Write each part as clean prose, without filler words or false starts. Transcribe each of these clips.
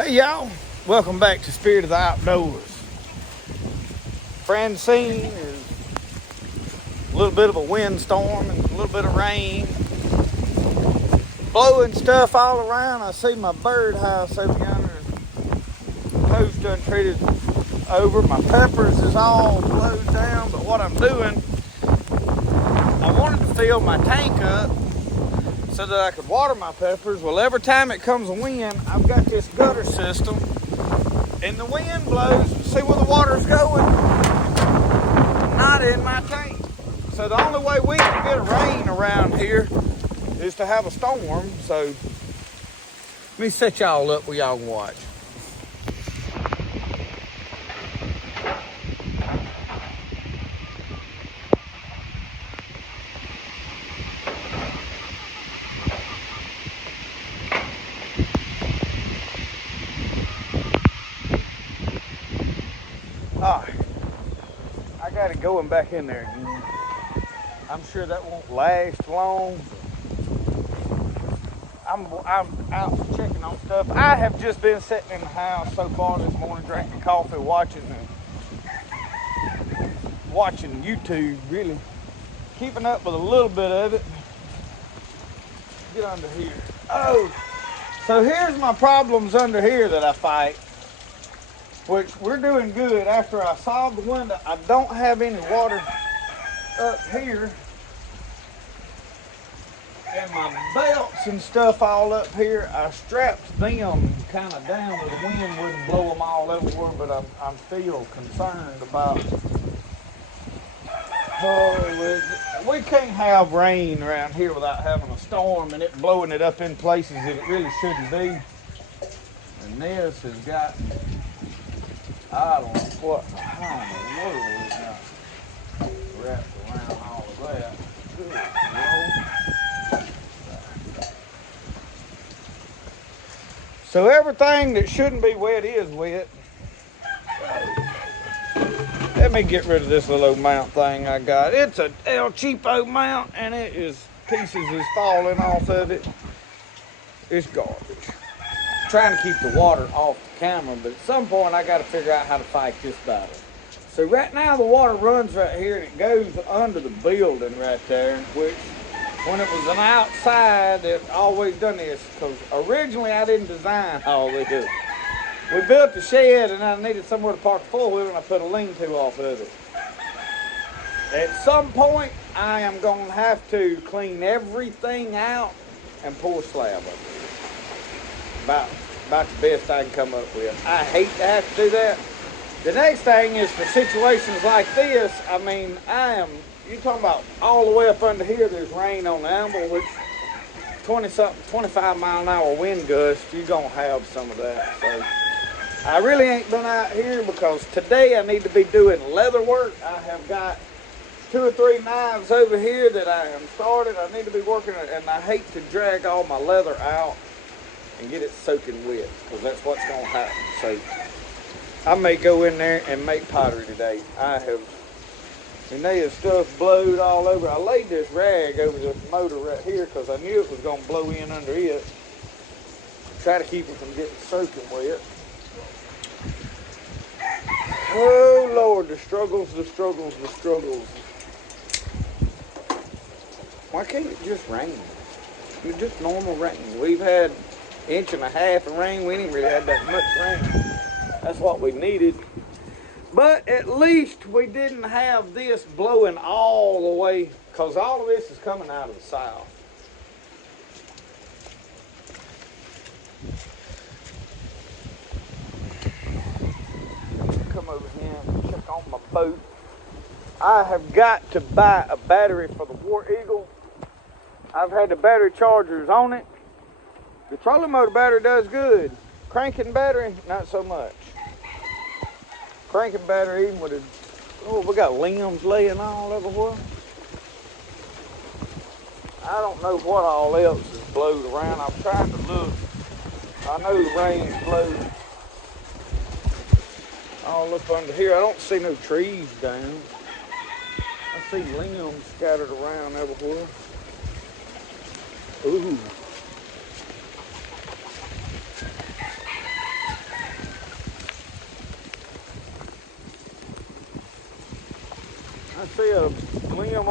Hey y'all, welcome back to Spirit of the Outdoors. Francine is a little bit of a windstorm and a little bit of rain, blowing stuff all around. I see my birdhouse over yonder, post untreated over. My peppers is all blowed down, but what I'm doing, I wanted to fill my tank up so that I could water my peppers. Well, every time it comes a wind, I've got this gutter system, and the wind blows. See where the water's going? Not in my tank. So the only way we can get rain around here is to have a storm. So let me set y'all up where y'all can watch. Alright, I got it going back in there again. I'm sure that won't last long. I'm out checking on stuff. I have just been sitting in the house so far this morning, drinking coffee, watching YouTube, really keeping up with a little bit of it. Get under here. Oh, so here's my problems under here that I fight, which we're doing good. After I solved the window, I don't have any water up here, and my belts and stuff all up here. I strapped them kind of down where the wind wouldn't blow them all everywhere, but I'm still concerned about, we can't have rain around here without having a storm and it blowing it up in places that it really shouldn't be. And this has got, I don't know what kind of world is got wrapped around all of that. Good Lord. So everything that shouldn't be wet is wet. Let me get rid of this little old mount thing I got. It's a El Cheapo mount, and it is, pieces is falling off of it. It's garbage. I'm trying to keep the water off the camera, but at some point I got to figure out how to fight this battle. So right now the water runs right here, and it goes under the building right there, which when it was an outside, it always done this, because originally I didn't design all this. We built the shed, and I needed somewhere to park the four-wheeler, and I put a lean-to off of it. At some point, I am going to have to clean everything out and pour a slab up. About the best I can come up with. I hate to have to do that. The next thing is for situations like this, I mean, you're talking about all the way up under here, there's rain on the anvil, which 25 mile an hour wind gust, you're going to have some of that. So I really ain't been out here because today I need to be doing leather work. I have got 2 or 3 knives over here that I am started. I need to be working, and I hate to drag all my leather out and get it soaking wet, because that's what's going to happen. So I may go in there and make pottery today. And they have stuff blowed all over. I laid this rag over this motor right here because I knew it was going to blow in under it. Try to keep it from getting soaking wet. Oh Lord, the struggles. Why can't it just rain? It's just normal rain. We've had 1.5 inches of rain. We ain't really had that much rain. That's what we needed. But at least we didn't have this blowing all the way, because all of this is coming out of the south. Come over here and check on my boat. I have got to buy a battery for the War Eagle. I've had the battery chargers on it. The trolling motor battery does good. Cranking battery, not so much. Cranking battery, even with we got limbs laying all everywhere. I don't know what all else is blowed around. I'm trying to look. I know the rain's blowed all up under here. I don't see no trees down. I see limbs scattered around everywhere. Ooh.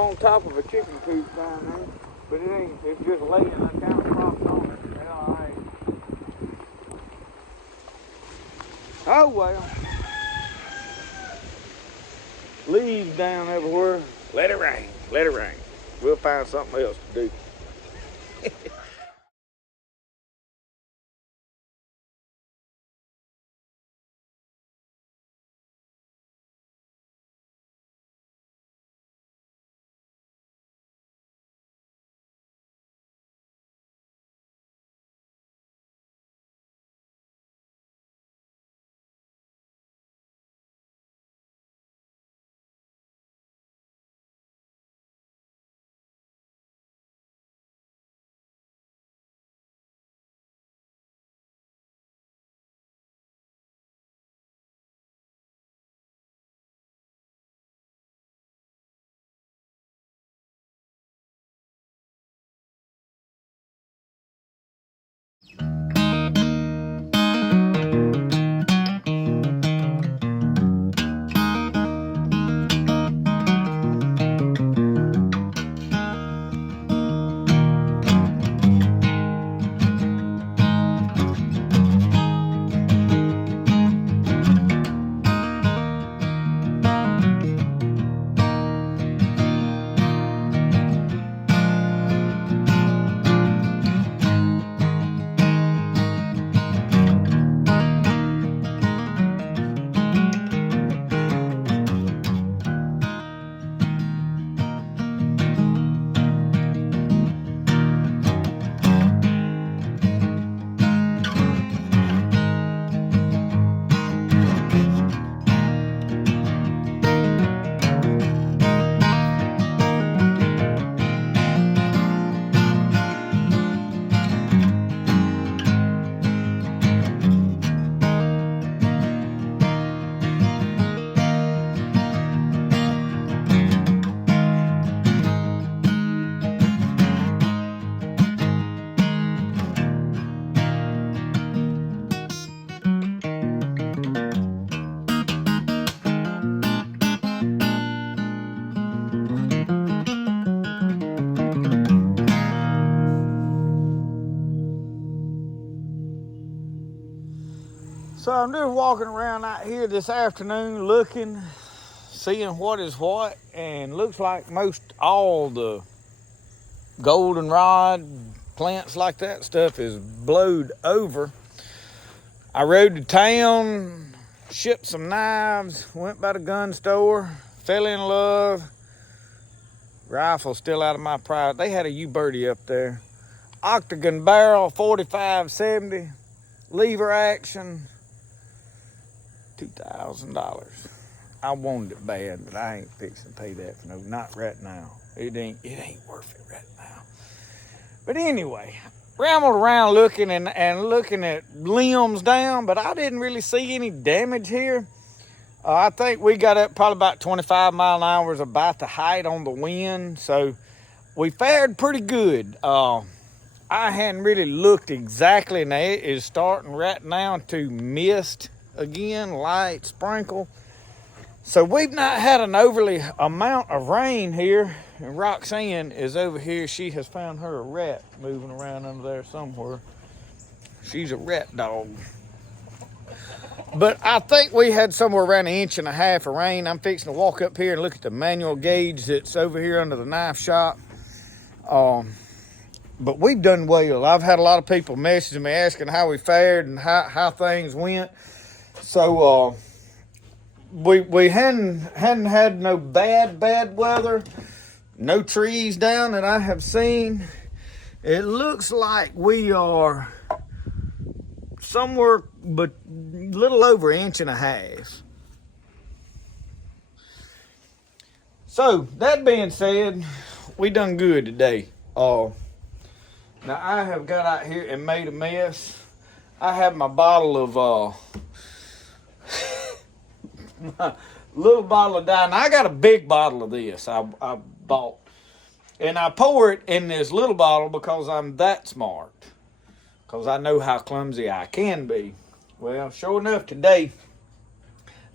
on top of a chicken coop down there, but it ain't. It's just laying. I kind of propped on it. Yeah, all right. Oh well. Leaves down everywhere. Let it rain. Let it rain. We'll find something else to do. So I'm just walking around out here this afternoon looking, seeing what is what, and looks like most all the goldenrod plants like that stuff is blowed over. I rode to town, shipped some knives, went by the gun store, fell in love. Rifle still out of my pride. They had a U-birdie up there. Octagon barrel, 45-70, lever action. $2,000. I wanted it bad, but I ain't fixing to pay that for no, not right now. It ain't worth it right now. But anyway, rambled around looking and looking at limbs down, but I didn't really see any damage here. I think we got up probably about 25 mile an hour is about the height on the wind, so we fared pretty good. I hadn't really looked exactly, and it is starting right now to mist again, light sprinkle. So we've not had an overly amount of rain here, and Roxanne is over here. She has found her a rat moving around under there somewhere. She's a rat dog. But I think we had somewhere around 1.5 inches of rain. I'm fixing to walk up here and look at the manual gauge that's over here under the knife shop. But we've done well. I've had a lot of people messaging me asking how we fared and how things went. So we hadn't had no bad weather, no trees down that I have seen. It looks like we are somewhere but a little over 1.5 inches. So that being said, we done good today. Now I have got out here and made a mess. I have my bottle of my little bottle of dye. Now I got a big bottle of this I bought, and I pour it in this little bottle because I'm that smart, because I know how clumsy I can be. Well, sure enough, today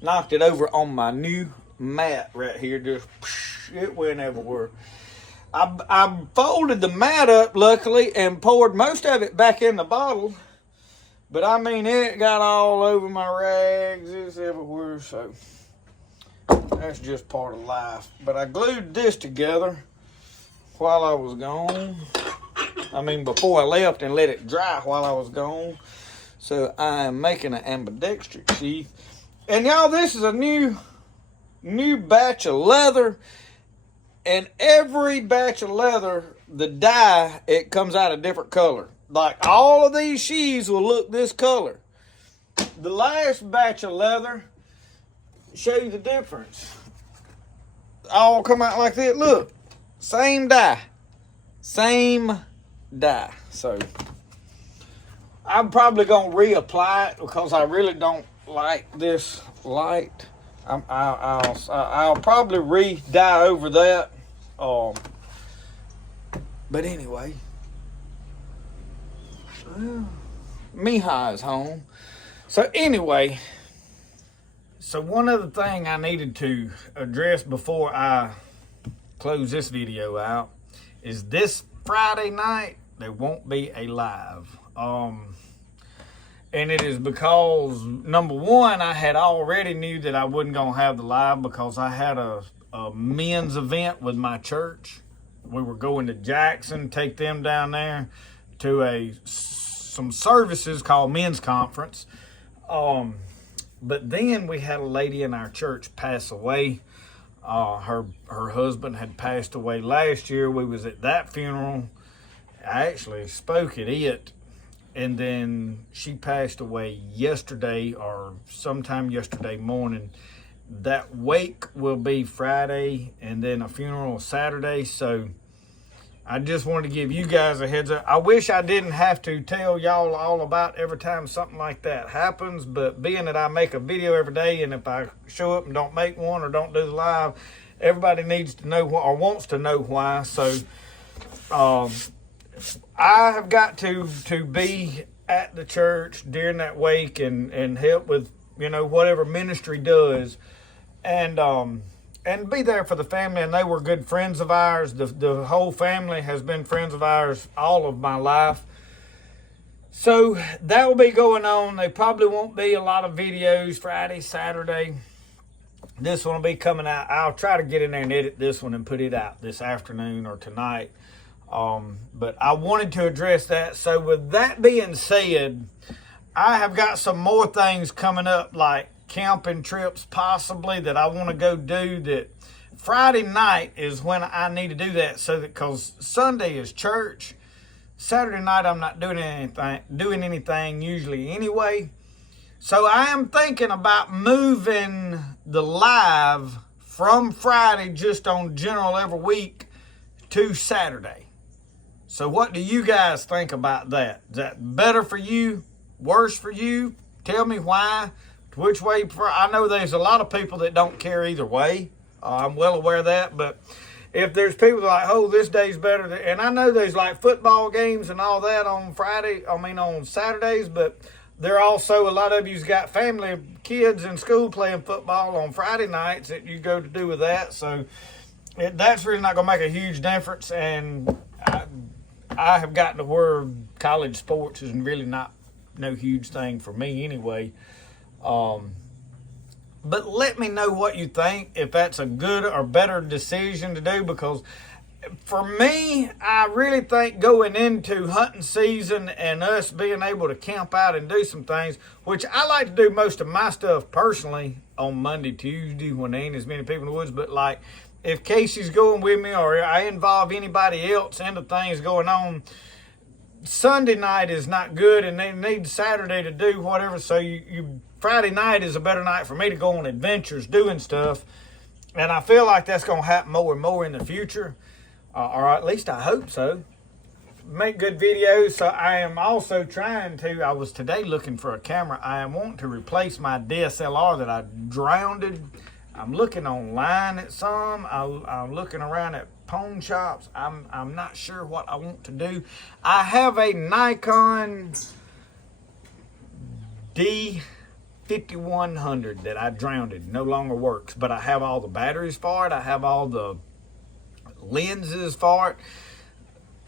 knocked it over on my new mat right here. Just, it went everywhere. I folded the mat up, luckily, and poured most of it back in the bottle. But, I mean, it got all over my rags. It's everywhere, so that's just part of life. But I glued this together while I was gone. I mean, before I left, and let it dry while I was gone. So I am making an ambidextrous sheath. And y'all, this is a new batch of leather. And every batch of leather, the dye, it comes out a different color. Like all of these sheaths will look this color. The last batch of leather, show you the difference. All come out like this. Look, same dye. Same dye. So I'm probably gonna reapply it because I really don't like this light. I'll probably re-dye over that. But anyway, well, Mihai is home. So anyway, so one other thing I needed to address before I close this video out is this Friday night there won't be a live. And it is because, number one, I had already knew that I wasn't going to have the live because I had a men's event with my church. We were going to Jackson, take them down there to some services called Men's Conference. But then we had a lady in our church pass away. Her husband had passed away last year. We was at that funeral. I actually spoke at it. And then she passed away yesterday or sometime yesterday morning. That wake will be Friday and then a funeral Saturday. So I just wanted to give you guys a heads up. I wish I didn't have to tell y'all all about every time something like that happens. But being that I make a video every day, and if I show up and don't make one or don't do the live, everybody needs to know or wants to know why. So I have got to be at the church during that wake and help with, whatever ministry does, and be there for the family. And they were good friends of ours. The whole family has been friends of ours all of my life. So that will be going on. There probably won't be a lot of videos Friday, Saturday. This one will be coming out. I'll try to get in there and edit this one and put it out this afternoon or tonight. But I wanted to address that. So with that being said, I have got some more things coming up, like camping trips possibly that I want to go do. That Friday night is when I need to do that, so that because Sunday is church, Saturday night I'm not doing anything usually anyway. So I am thinking about moving the live from Friday just on general every week to Saturday. So what do you guys think about that? Is that better for you? Worse for you? Tell me why. Which way you prefer. I know there's a lot of people that don't care either way. I'm well aware of that. But if there's people that are like, oh, this day's better. And I know there's like football games and all that on on Saturdays. But there are also a lot of you's got family, kids in school playing football on Friday nights that you go to do with that. So that's really not going to make a huge difference. And I have gotten to where college sports is really not no huge thing for me anyway. But let me know what you think, if that's a good or better decision to do, because for me, I really think going into hunting season and us being able to camp out and do some things, which I like to do most of my stuff personally on Monday, Tuesday when there ain't as many people in the woods, but like if Casey's going with me or I involve anybody else into things going on, Sunday night is not good and they need Saturday to do whatever. So Friday night is a better night for me to go on adventures doing stuff. And I feel like that's going to happen more and more in the future. Or at least I hope so. Make good videos. So I am also trying to, I was today looking for a camera. I am wanting to replace my DSLR that I drowned. I'm looking online at some. I'm looking around at pawn shops. I'm not sure what I want to do. I have a Nikon D 5100 that I drowned. It no longer works, but I have all the batteries for it. I have all the lenses for it.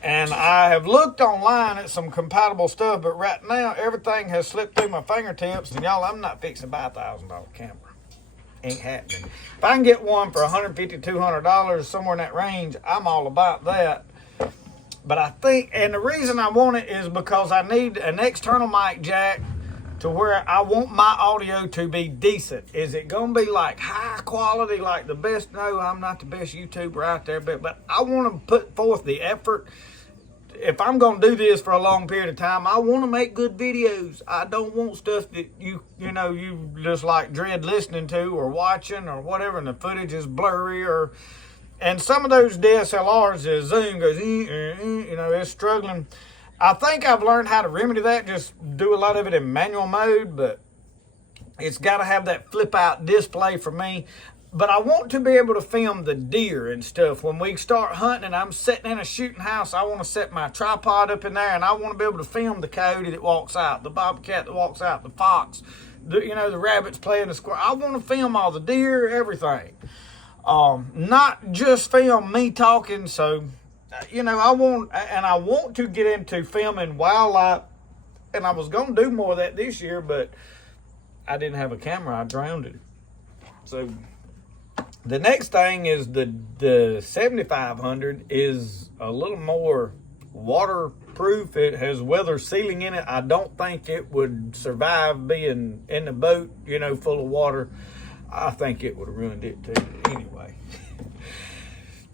And I have looked online at some compatible stuff, but right now everything has slipped through my fingertips. And y'all, I'm not fixing to buy a $1,000 camera. Ain't happening. If I can get one for $150, $200, somewhere in that range, I'm all about that. But I think, and the reason I want it is because I need an external mic jack to where I want my audio to be decent. Is it going to be like high quality, like the best? No, I'm not the best YouTuber out there, but I want to put forth the effort. If I'm going to do this for a long period of time, I want to make good videos. I don't want stuff that you just like dread listening to or watching or whatever, and the footage is blurry and some of those DSLRs, the zoom goes, it's struggling. I think I've learned how to remedy that, just do a lot of it in manual mode, but it's got to have that flip out display for me. But I want to be able to film the deer and stuff. When we start hunting and I'm sitting in a shooting house, I want to set my tripod up in there, and I want to be able to film the coyote that walks out, the bobcat that walks out, the fox, the rabbits playing the squirrel. I want to film all the deer, everything. Not just film me talking. So, I want to get into filming wildlife, and I was going to do more of that this year, but I didn't have a camera. I drowned it. So the next thing is the 7500 is a little more waterproof. It has weather sealing in it. I don't think it would survive being in the boat, full of water. I think it would have ruined it too. Anyway,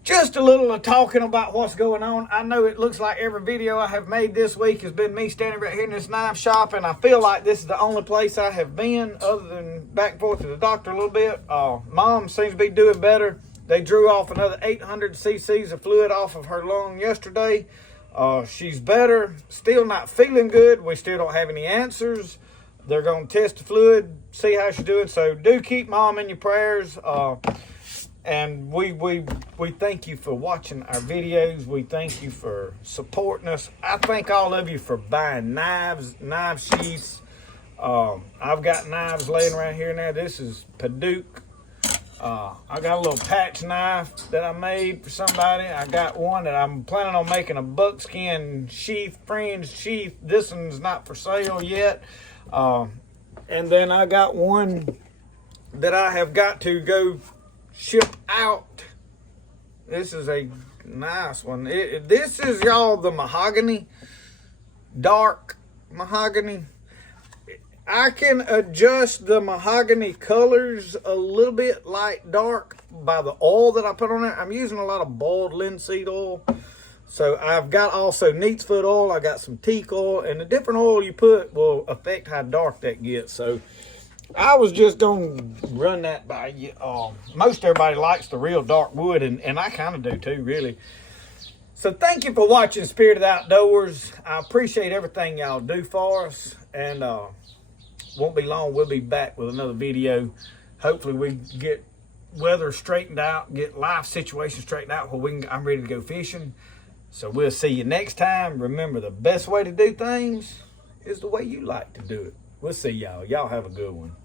just a little talking about what's going on. I know it looks like every video I have made this week has been me standing right here in this knife shop, and I feel like this is the only place I have been other than back and forth to the doctor a little bit. Mom seems to be doing better. They drew off another 800 cc's of fluid off of her lung yesterday. She's better, still not feeling good. We still don't have any answers. They're going to test the fluid, see how she's doing. So do keep Mom in your prayers. And we thank you for watching our videos. We thank you for supporting us. I thank all of you for buying knives, knife sheaths. I've got knives laying around here now. This is Paduke. I got a little patch knife that I made for somebody. I got one that I'm planning on making a buckskin sheath, fringed sheath. This one's not for sale yet. And then I got one that I have got to go ship out. This is a nice one. This is, y'all, the mahogany, dark mahogany. I can adjust the mahogany colors a little bit light dark by the oil that I put on it. I'm using a lot of boiled linseed oil. So I've got also neatsfoot oil. I got some teak oil, and the different oil you put will affect how dark that gets. So I was just going to run that by you. Most everybody likes the real dark wood, and I kind of do too, really. So thank you for watching Spirit of the Outdoors. I appreciate everything y'all do for us, and won't be long. We'll be back with another video. Hopefully we get weather straightened out, get life situation straightened out where I'm ready to go fishing. So we'll see you next time. Remember, the best way to do things is the way you like to do it. We'll see y'all. Y'all have a good one.